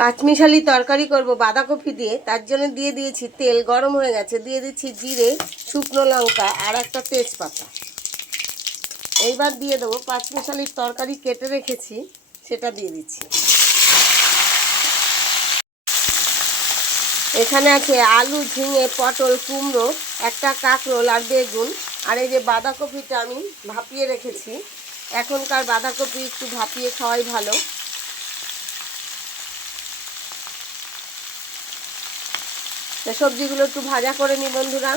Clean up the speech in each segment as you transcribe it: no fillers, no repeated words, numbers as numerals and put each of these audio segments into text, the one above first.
পাঁচমিশালি তরকারি করব বাঁধাকপি দিয়ে, তার জন্য দিয়ে দিয়েছি তেল, গরম হয়ে গেছে, দিয়ে দিচ্ছি জিরে, শুকনো লঙ্কা আর একটা তেজপাতা। এইবার দিয়ে দেবো পাঁচমিশালির তরকারি কেটে রেখেছি, সেটা দিয়ে দিচ্ছি। এখানে আছে আলু, ঝিঙে, পটল, কুমড়ো, একটা কাঁকরোল আর বেগুন। আর এই যে বাঁধাকপিটা আমি ভাপিয়ে রেখেছি। এখনকার বাঁধাকপি একটু ভাপিয়ে খাওয়াই ভালো। তো সবজিগুলো একটু ভাজা করে নিই বন্ধুরা।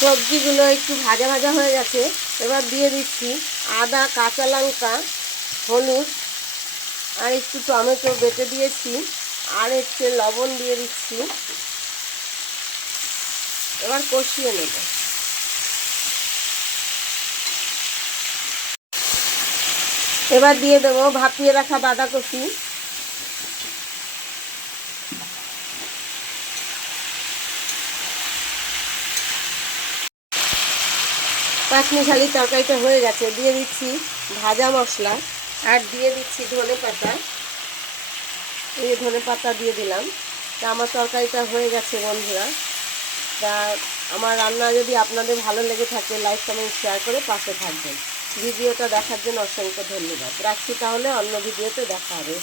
সবজিগুলো একটু ভাজা ভাজা হয়ে গেছে। এবার দিয়ে দিচ্ছি আদা, কাঁচা লঙ্কা, হলুদ আর একটু টমেটো বেটে দিয়েছি, আর একটু লবণ দিয়ে দিচ্ছি। এবার কষিয়ে নেব। এবার দিয়ে দেবো ভাপিয়ে রাখা বাঁধাকপি। পাঁচমিশালি তরকারিটা হয়ে গেছে, দিয়ে দিচ্ছি ভাজা মশলা আর দিয়ে দিচ্ছি ধনে পাতা। এই ধনে পাতা দিয়ে দিলাম। তা আমার তরকারিটা হয়ে গেছে বন্ধুরা। তা আমার রান্না যদি আপনাদের ভালো লেগে থাকে, লাইক কমেন্ট শেয়ার করে পাশে থাকবেন। ভিডিওটা দেখার জন্য অসংখ্য ধন্যবাদ। রাখছি তাহলে, অন্য ভিডিওতে দেখা হবে।